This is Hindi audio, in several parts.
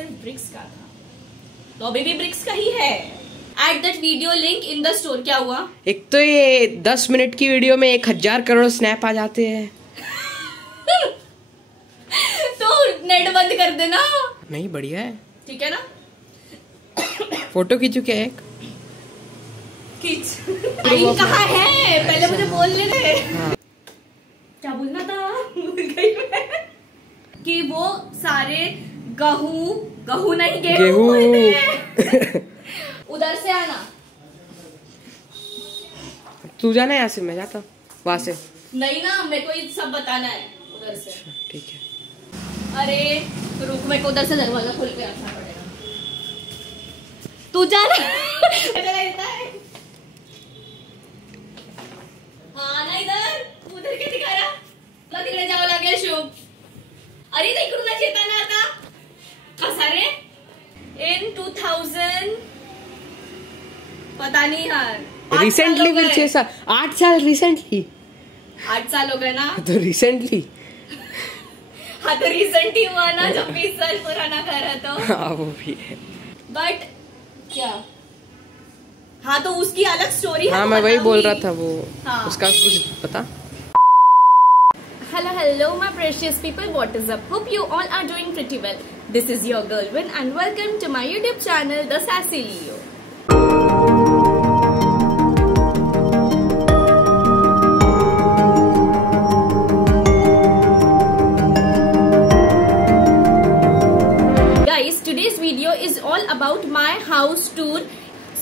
सिर्फ ब्रिक्स का था, तो अभी भी ब्रिक्स का ही है। At that video link in the store. क्या हुआ? एक तो ये 10 मिनट की वीडियो में 1000 करोड़ स्नैप आ जाते हैं। तो नेट बंद कर देना। नहीं, बढ़िया है, ठीक है ना? फोटो खींचू क्या? एक खींच। टाइम कहाँ है, पहले मुझे बोल लेने। क्या बोलना था? भूल गई मैं। कि वो सारे गहू नहीं, गेहूं उधर से आना। तू जाना यहाँ से, मैं जाता हूँ वहां से। नहीं ना, मेरे को ये सब बताना है उधर से। ठीक है। अरे रुक, मेरे को उधर से दरवाजा खोल के रखना पड़ेगा। तू जाना। हाँ ना, इधर उधर क्या दिखा रहा? तिकडे जावं लागेल शुभ। अरे नाही, इकडून येता ना आता कसा रे? इन 2000 पता नहीं यार, रिसेंटली फिर 8 साल रिसेंटली 8 साल हो गए ना। तो रिसेंटली हाँ, तो रिसेंट ही हुआ ना, जब 20 साल पुराना घर है तो। हाँ वो भी है, बट क्या, हाँ तो उसकी अलग स्टोरी है। हाँ मैं वही बोल रहा था, वो हाँ। उसका कुछ पता। Hello my precious people, what is up? Hope you all are doing pretty well. This is your girl Win and welcome to my YouTube channel The Sassy Leo. Guys, today's video is all about my house tour.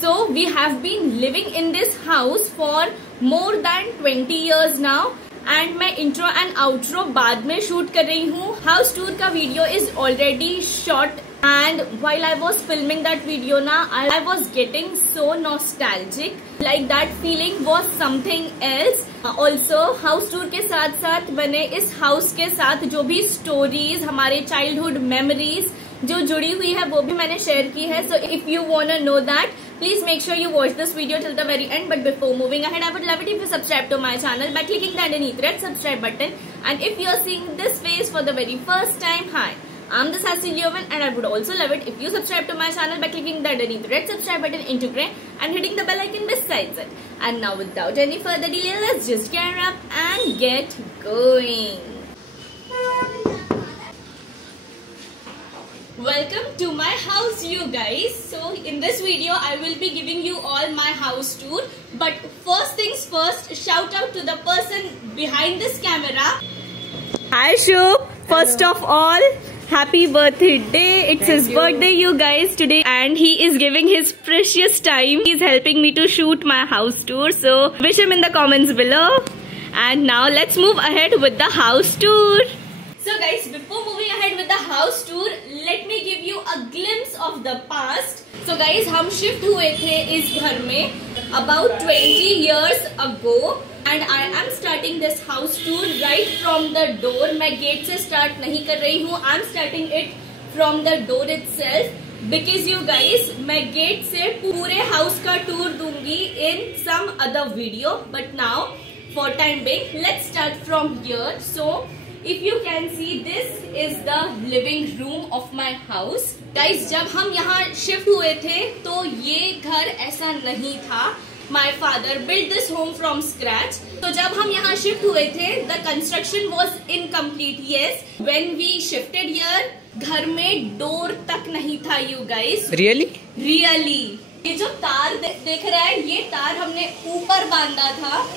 So we have been living in this house for more than 20 years now. And मैं इंट्रो एंड आउट्रो बाद में शूट कर रही हूँ। हाउस टूर का video is already shot and while I was filming that video ना, I was getting so nostalgic, like that feeling was something else. Also house tour के साथ साथ मैंने इस हाउस के साथ जो भी स्टोरीज, हमारे चाइल्डहुड मेमोरीज जो जुड़ी हुई है वो भी मैंने शेयर की है। So if you want to know that, please make sure you watch this video till the very end. But before moving ahead, I would love it if you subscribe to my channel by clicking the underneath red subscribe button. And if you are seeing this face for the very first time, hi, I'm the Sassy Leo, and I would also love it if you subscribe to my channel by clicking the underneath red subscribe button into gray and hitting the bell icon besides it. And now without any further delay, let's just gear up and get going. Welcome to my house you guys. So in this video I will be giving you all my house tour, but first things first, shout out to the person behind this camera. Hi Shubh. First of all, happy birthday. It's his birthday you guys today, and he is giving his precious time. He's helping me to shoot my house tour, so wish him in the comments below. And now let's move ahead with the house tour. So guys, before moving ahead with the house tour, let me give you a glimpse of the past. So guys, हम शिफ्ट हुए थे इस घर में about 20 years ago, and I am starting this house tour right from the door. मैं गेट से स्टार्ट नहीं कर रही हूँ, I'm starting it from the door itself. Because you guys, मैं गेट से पूरे हाउस का टूर दूंगी in some other video, but now for time being, let's start from here. So if you can see, this is the living room of my house. Guys, जब हम यहाँ शिफ्ट हुए थे तो ये घर ऐसा नहीं था. My father built this home from scratch. तो जब हम यहाँ शिफ्ट हुए थे, the construction was incomplete. Yes, when we shifted here, घर में डोर तक नहीं था you guys. Really? Really. ये जो तार देख रहा है, ये तार हमने ऊपर बांधा था,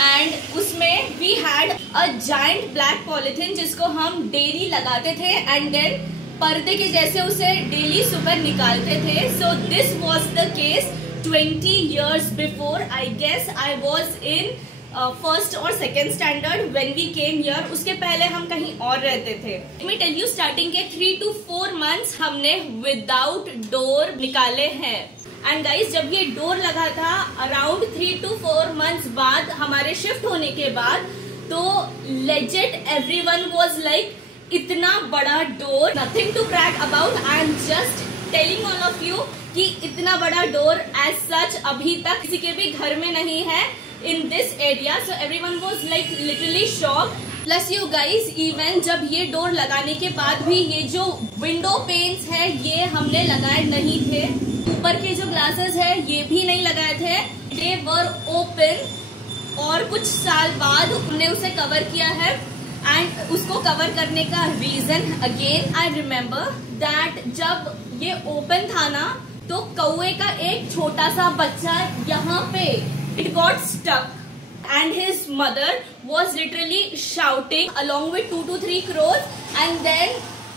एंड उसमें we had a giant black polythene जिसको हम डेली लगाते थे, एंड देन पर्दे के जैसे उसे डेली सुबह निकालते थे. So this was the case 20 years before. I guess I was in first और second standard when we came here. उसके पहले हम कहीं और रहते थे. Let me tell you, starting के 3 to 4 months हमने विदाउट डोर निकाले हैं. एंड गाइज, जब ये डोर लगा था अराउंड 3 to 4 months बाद, हमारे शिफ्ट होने के बाद, तो लेजिट एवरीवन वाज लाइक, इतना बड़ा door, nothing to brag about. I am just telling all of you कि इतना बड़ा डोर एज सच अभी तक किसी के भी घर में नहीं है in this area. So everyone was like literally shocked. Plus you guys, even जब ये डोर लगाने के बाद भी ये जो विंडो पेन्स है ये हमने लगाए नहीं थे। ऊपर के जो ग्लासेस है ये भी नहीं लगाए थे, दे वर ओपन। और कुछ साल बाद हमने उसे कवर किया है। एंड उसको कवर करने का reason again I remember that जब ये ओपन था ना तो कौवे का एक छोटा सा बच्चा यहाँ पे it got stuck and his mother was literally shouting along with 2 to 3 crores and then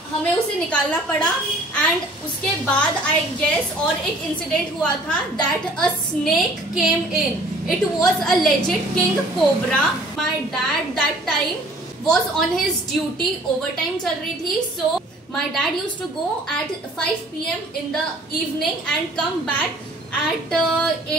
हमें उसे निकालना पड़ा। एंड उसके बाद आई गेस और एक इंसिडेंट हुआ था that a snake came in, it was a legit king cobra. My dad that time was on his duty, overtime चल रही थी, so my dad used to go at 5 PM in the evening and come back at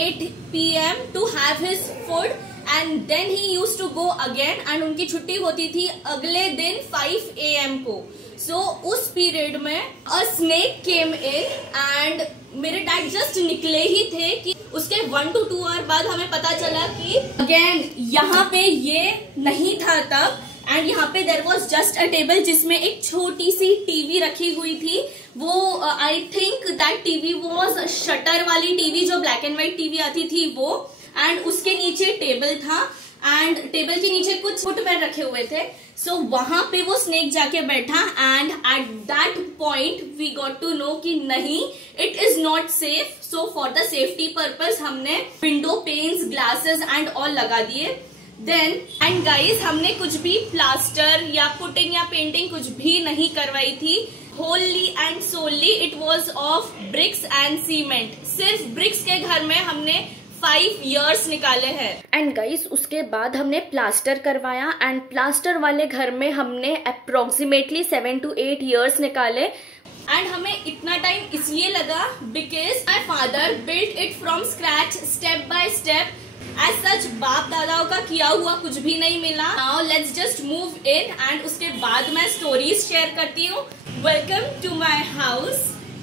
8 PM to have his food and then he used to go again and उनकी छुट्टी होती थी अगले दिन 5 AM को। so उस पीरियड में a snake came in and मेरे डैड जस्ट निकले ही थे कि उसके 1 to 2 आवर बाद हमें पता चला कि अगेन यहाँ पे ये नहीं था तब। एंड यहाँ पे there was just a table जिसमें एक छोटी सी टीवी रखी हुई थी। वो I think that TV was shutter वाली टीवी, जो ब्लैक एंड व्हाइट टीवी आती थी वो। एंड उसके नीचे टेबल था एंड टेबल के नीचे कुछ फुटवेयर रखे हुए थे। सो वहां पे वो स्नेक जाके बैठा and at that point we got to know कि नहीं, it is not safe. So for the safety purpose हमने window panes, glasses and all लगा दिए। देन एंड गाइज, हमने कुछ भी प्लास्टर या पुटिंग या पेंटिंग कुछ भी नहीं करवाई थी। Wholly and solely it was of bricks and cement. सिर्फ ब्रिक्स के घर में हमने 5 years निकाले हैं। एंड गाइस, उसके बाद हमने प्लास्टर करवाया एंड प्लास्टर वाले घर में हमने अप्रोक्सीमेटली 7 to 8 years निकाले। एंड हमें इतना टाइम इसलिए लगा because my father built it from scratch, step by step. As such बाप दादाओं का किया हुआ कुछ भी नहीं मिला। Now let's just move in and उसके बाद मैं स्टोरीज शेयर करती हूँ। Welcome to my house,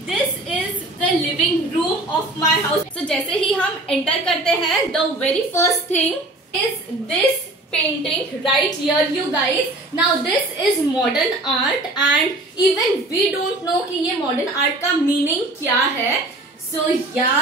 this is the living room of my house. तो जैसे ही हम एंटर करते हैं the very first thing is this painting right here you guys. Now this is modern art and even we don't know कि ये modern art का meaning क्या है। So yeah,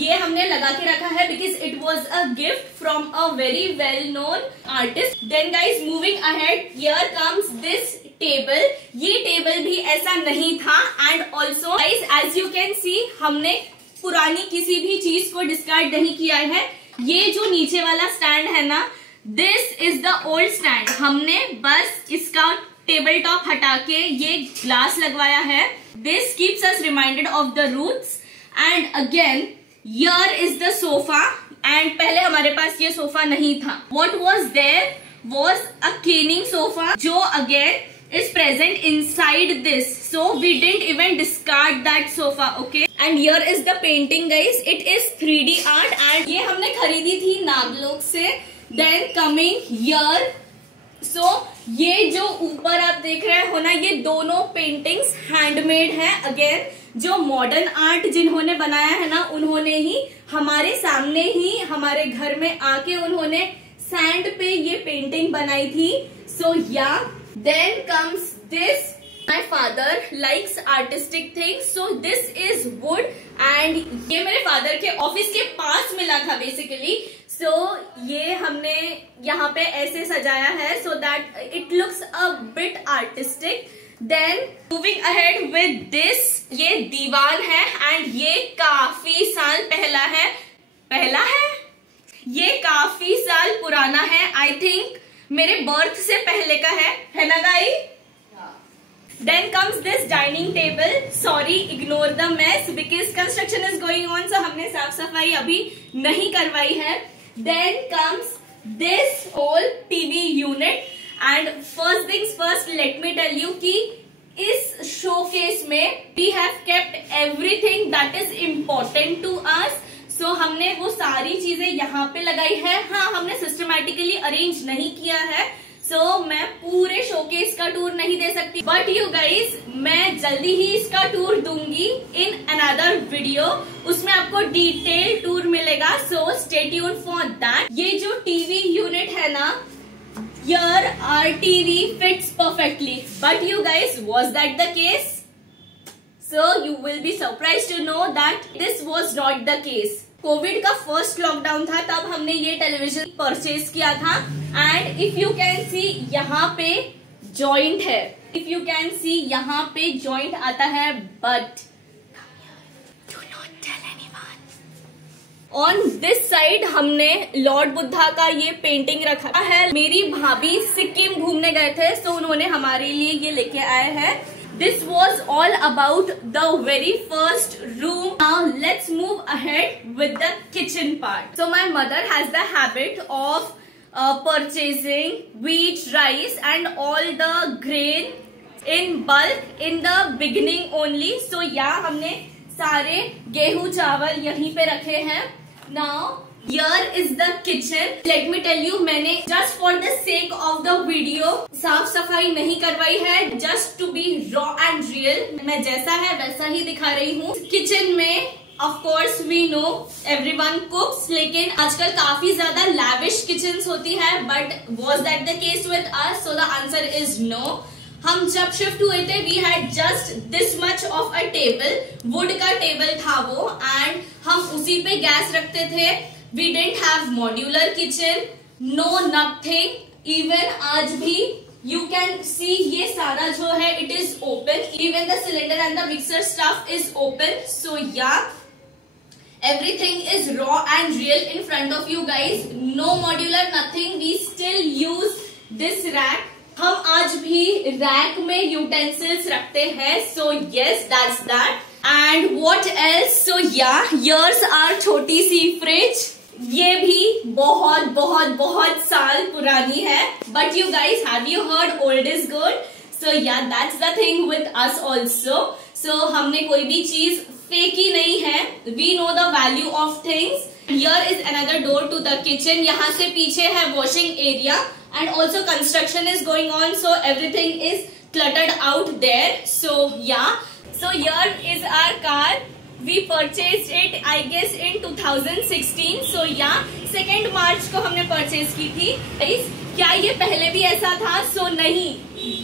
ये हमने लगा के रखा है because it was a gift from a very well known artist. Then guys, moving ahead, here comes this table. ये टेबल भी ऐसा नहीं था and also guys as you can see हमने पुरानी किसी भी चीज को डिस्कार्ड नहीं किया है। ये जो नीचे वाला स्टैंड है ना, this is the old stand. हमने बस इसका टेबल टॉप हटा के ये ग्लास लगवाया है। This keeps us reminded of the roots. And again here is the sofa and पहले हमारे पास ये सोफा नहीं था। What was there was a caning sofa जो again is present inside this, so we didn't even discard that sofa, okay? And here is the painting guys, it is 3D art and ये हमने खरीदी थी नागलोक से। Then coming here, so ये जो ऊपर आप देख रहे हो ना, ये दोनों पेंटिंग्स हैंडमेड है। अगेन जो मॉडर्न आर्ट जिन्होंने बनाया है ना, उन्होंने ही हमारे सामने ही हमारे घर में आके उन्होंने सैंड पे ये पेंटिंग बनाई थी। So yeah, then comes this. My father likes artistic things, so this is wood and ये मेरे फादर के ऑफिस के पास मिला था बेसिकली। So ये हमने यहाँ पे ऐसे सजाया है so that it looks a bit artistic. Then moving ahead with this, ये दीवान है and ये काफी साल पहला है, ये काफी साल पुराना है। I think मेरे बर्थ से पहले का है ना गाई? Then comes this dining table. Sorry, ignore the mess because construction is going on. So हमने साफ सफाई अभी नहीं करवाई है। Then comes this whole TV unit. And first things first, let me tell you कि इस showcase में we have kept everything that is important to us. So हमने वो सारी चीजें यहाँ पे लगाई है। हाँ, हमने सिस्टमैटिकली अरेंज नहीं किया है। So मैं पूरे शोकेस का टूर नहीं दे सकती, बट यू गाइज मैं जल्दी ही इसका टूर दूंगी इन अनदर वीडियो। उसमें आपको डिटेल टूर मिलेगा, so stay tuned for that. ये जो टीवी यूनिट है ना, here our TV fits perfectly. But you guys, was that the case? So you will be surprised to know that this was not the case. Covid का फर्स्ट लॉकडाउन था, तब हमने ये टेलीविजन परचेज किया था. एंड इफ यू कैन सी यहाँ पे जॉइंट है, इफ यू कैन सी यहाँ पे जॉइंट आता है, but do not tell anyone. On this side हमने लॉर्ड बुद्धा का ये पेंटिंग रखा है. मेरी भाभी सिक्किम घूमने गए थे, तो उन्होंने हमारे लिए ये लेके आए हैं. This was all about the very first room. Now let's move ahead with the kitchen part. So my mother has the habit of purchasing wheat, rice and all the grain in bulk in the beginning only. So yeah, हमने सारे गेहूं चावल यहीं पे रखे हैं. Now here is the kitchen. Let me tell you, मैंने just for the sake of the video साफ सफाई नहीं करवाई है, just to be raw and real. मैं जैसा है वैसा ही दिखा रही हूँ. किचन में of course we know everyone cooks, लेकिन आजकल काफी ज्यादा lavish kitchens होती है. But was that the case with us? So the answer is no. हम जब शिफ्ट हुए थे, we had just this much of a table. Wood का टेबल था वो, एंड हम उसी पे गैस रखते थे. We didn't have modular kitchen, no nothing. Even आज भी यू कैन सी ये सारा जो है it is open. Even the cylinder and the mixer stuff is open. So yeah, everything is raw and real in front of you guys. No modular, nothing. We still use this rack. हम आज भी रैक में यूटेंसिल्स रखते हैं. So yes, that's that. And what else? So yeah, here's our छोटी सी फ्रिज. ये भी बहुत बहुत बहुत साल पुरानी है. But you guys, have you heard old is good? So yeah, that's the thing with us also. So हमने कोई भी चीज फेकी नहीं है. We know the value of things. Here is another door to the kitchen. यहाँ से पीछे है washing area. And also construction is going on, so everything is cluttered out there. So yeah, so here is our car. We purchased it I guess in 2016. So yeah, 2 March को हमने परचेज की थी. क्या ये पहले भी ऐसा था? So नहीं,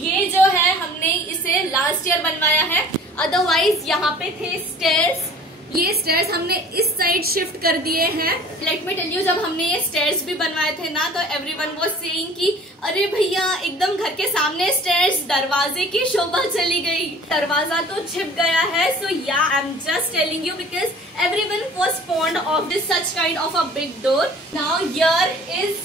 ये जो है हमने इसे लास्ट ईयर बनवाया है. अदरवाइज यहाँ पे थे स्टेयर्स. ये स्टेयर्स हमने इस साइड शिफ्ट कर दिए हैं. लेट मी टेल यू, जब हमने ये स्टेयर्स भी बनवाए थे ना, तो एवरीवन वाज सेइंग कि अरे भैया, एकदम घर के सामने स्टेयर्स, दरवाजे की शोभा चली गई, दरवाजा तो छिप गया है. So yeah, I am just telling you because everyone was fond of this such kind of a big door. Now here is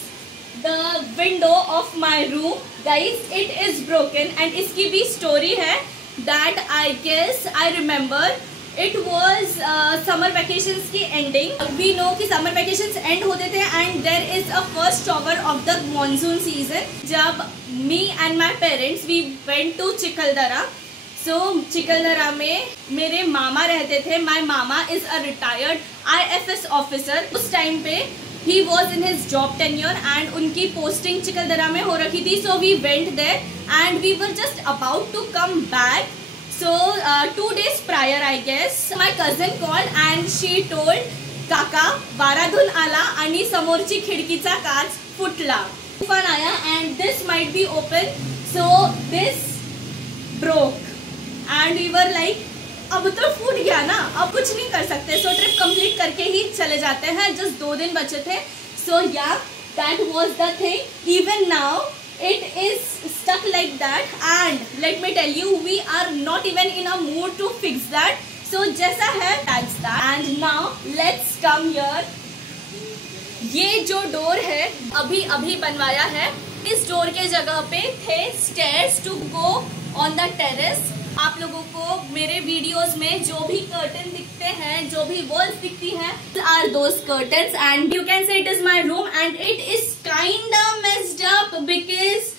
the window of my room. Guys, it is broken and इसकी भी स्टोरी है. That I guess I remember it was summer vacations की एंडिंग. वी नो कि समर वैकेशंस एंड होते थे and there is a first shower of the monsoon season. जब me and my parents we went to Chikhaldara. So Chikhaldara में मेरे मामा रहते थे. माई मामा is a retired IFS officer. उस टाइम पे he was in his job tenure and उनकी पोस्टिंग चिखलदरा में हो रखी थी. So we went there and we were just about to come back. So 2 days prior, I guess, my cousin called and she told, काका वाराधून आला आणि समोरची खिडकीचा काच फुटला. तुफान आया and this might be open, so this broke and we were like, अब तो फूट गया ना, अब कुछ नहीं कर सकते. So ट्रिप कंप्लीट करके ही चले जाते हैं. जस्ट 2 दिन बचे थे. So yeah, that was the thing. Even now it is stuck like that and let me tell you, we are not even in a mood to fix that. So जैसा है that's that. And now let's come here. ये जो डोर है अभी अभी बनवाया है. इस डोर के जगह पे थे stairs to go on the terrace. आप लोगों को मेरे वीडियोस में जो भी कर्टन दिखते हैं, जो भी वॉल्स दिखती हैं, are those curtains and you can say it is my room and it is kind of messed up because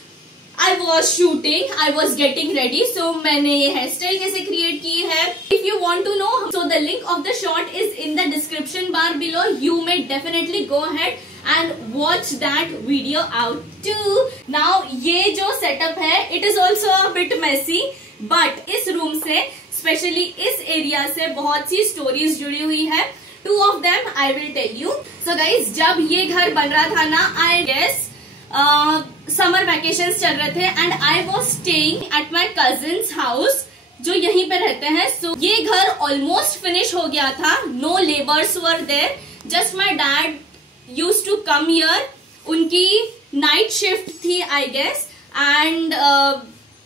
I was shooting, I was getting ready. So मैंने ये हेयर स्टाइल कैसे क्रिएट की है. If you want to know, so the link of the short is in the description bar below. You may definitely go ahead and watch that video out too. Now ये जो setup है, it is also a bit messy, but इस रूम से, स्पेशली इस एरिया से बहुत सी स्टोरीज जुड़ी हुई है. 2 of them I will tell you. So guys, जब ये घर बन रहा था ना, I guess समर वैकेशंस चल रहे थे and I was staying at my cousins house जो यहीं पे रहते हैं. सो ये घर ऑलमोस्ट फिनिश हो गया था. No labours were there, just my dad use to come here. उनकी नाइट शिफ्ट थी I guess, and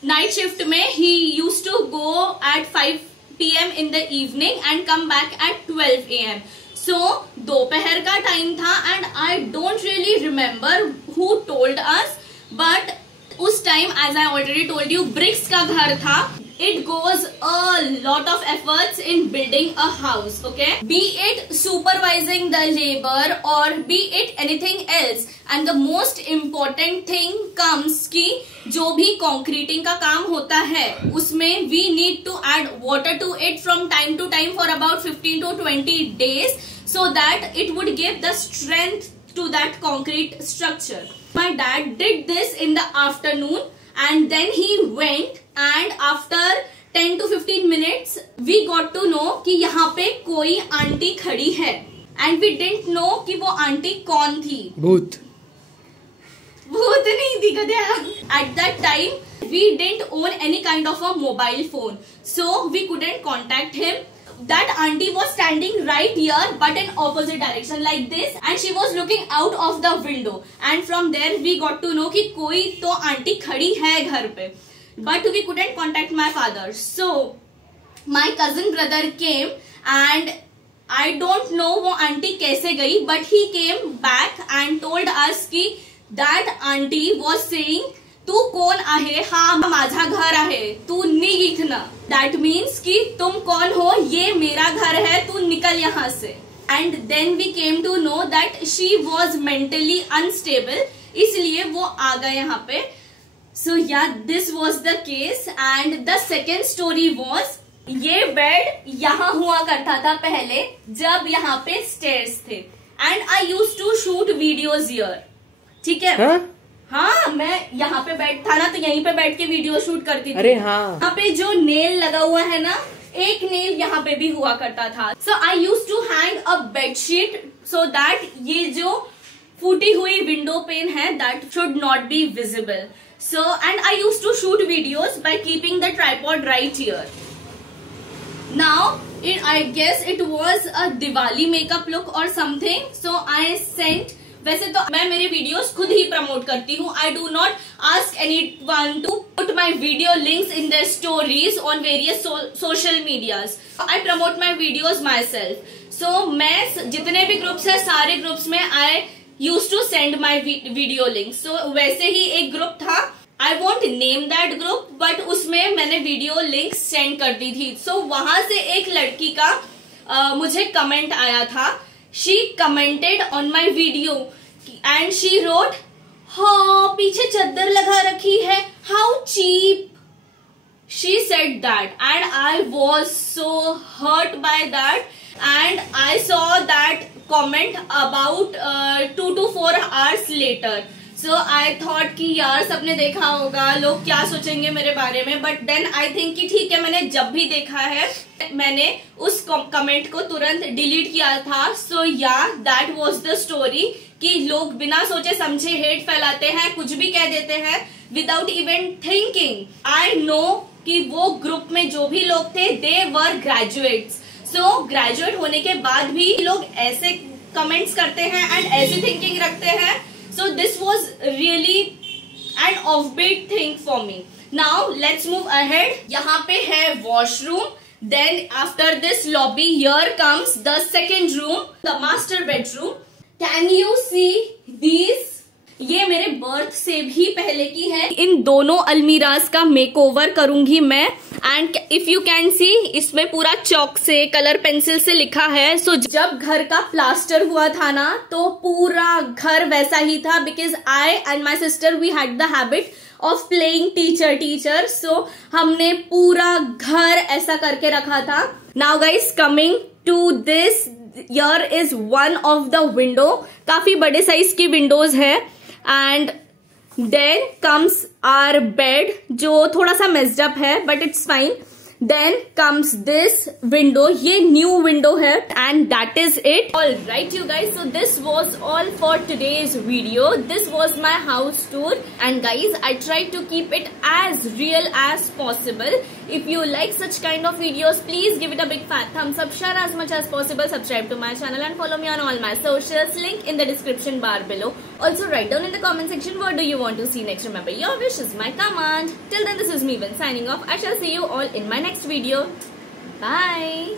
night shift में ही use to go at 5 PM in the evening and come back at 12 AM. So दोपहर का टाइम था and I don't really remember who told us, but उस time as I already told you bricks का घर था. It goes a lot of efforts in building a house, okay? Be it supervising the labor or be it anything else. And the most important thing comes कि जो भी concreting का काम होता है उसमें we need to add water to it from time to time for about 15 to 20 days so that it would give the strength to that concrete structure. My dad did this in the afternoon and then he went and after 10 to 15 minutes we got to know कि यहाँ पे कोई आंटी खड़ी है and we didn't know कि वो आंटी कौन थी. भूत नहीं थी गधे. At that time we didn't own any kind of a mobile phone, so we couldn't contact him. That auntie was standing right here but in opposite direction like this and she was looking out of the window and from there we got to know कि कोई तो आंटी खड़ी है घर पे, but we couldn't contact my father. So my cousin brother came and I don't know वो आंटी कैसे गई, but he came back and told us कि that auntie was saying तू कोण आहे, हा माझा घर आहे, तू निघ इथनं. That means कि तुम कौन हो, ये मेरा घर है, तू निकल यहाँ से. And then we came to know that she was mentally unstable, इसलिए वो आ गए यहाँ पे. So yeah, this was the case. And the second story was ये बेड यहाँ हुआ करता था पहले जब यहाँ पे स्टेयर्स थे and I used to shoot videos here. ठीक है? हाँ, मैं यहाँ पे बैठ था ना तो यहीं पे बैठ के वीडियो शूट करती थी. अरे हाँ, यहाँ पे जो नेल लगा हुआ है ना, एक नेल यहाँ पे भी हुआ करता था. So I use to hang a bedsheet so that ये जो फूटी हुई विंडो पेन है that should not be visible. So and I use to shoot videos by keeping the tripod right here. Now I guess it was a Diwali makeup look or something. So I sent. वैसे तो मैं मेरे वीडियोस खुद ही प्रमोट करती हूँ. I do not ask anyone to put my video links in their stories on various social medias. I promote my videos myself. So मैं जितने भी ग्रुप्स है सारे ग्रुप्स में I used to send my video links. So वैसे ही एक ग्रुप था, I won't name that group, but उसमें मैंने वीडियो लिंक्स सेंड कर दी थी. So वहां से एक लड़की का मुझे कमेंट आया था. She commented on my video and she wrote, हाँ पीछे चद्दर लगा रखी है, how cheap. She said that and I was so hurt by that and I saw that comment about 2 to 4 hours later. So I thought कि यार सबने देखा होगा, लोग क्या सोचेंगे मेरे बारे में. But then I think कि ठीक है, मैंने जब भी देखा है मैंने उस कमेंट को तुरंत डिलीट किया था. So yeah, that was the story कि लोग बिना सोचे समझे हेट फैलाते हैं, कुछ भी कह देते हैं without even thinking. I know कि वो ग्रुप में जो भी लोग थे they were graduates. So graduate होने के बाद भी लोग ऐसे कमेंट्स करते हैं and ऐसी थिंकिंग रखते हैं. So this was really an offbeat thing for me. Now let's move ahead. यहाँ पे है washroom. Then after this lobby, here comes the second room, the master bedroom. Can you see these? ये मेरे बर्थ से भी पहले की है. इन दोनों अलमीराज का मेकओवर करूंगी मैं. एंड इफ यू कैन सी, इसमें पूरा चौक से कलर पेंसिल से लिखा है. सो जब घर का प्लास्टर हुआ था ना तो पूरा घर वैसा ही था. Because I and my sister we had the habit of playing teacher. So हमने पूरा घर ऐसा करके रखा था. Now guys, coming to this, here is one of the window. काफी बड़े साइज की विंडोज है. And then comes our bed जो थोड़ा सा मेस्ड अप है but it's fine. Then comes this window. ये new window है, and that is it. Alright you guys, so this was all for today's video. This was my house tour, and guys, I tried to keep it as real as possible. If you like such kind of videos, please give it a big fat thumbs up, share as much as possible, subscribe to my channel and follow me on all my socials, link in the description bar below. Also write down in the comment section what do you want to see next. Remember, your wish is my command. Till then, this is me, Vin, signing off. I shall see you all in my next video. Bye.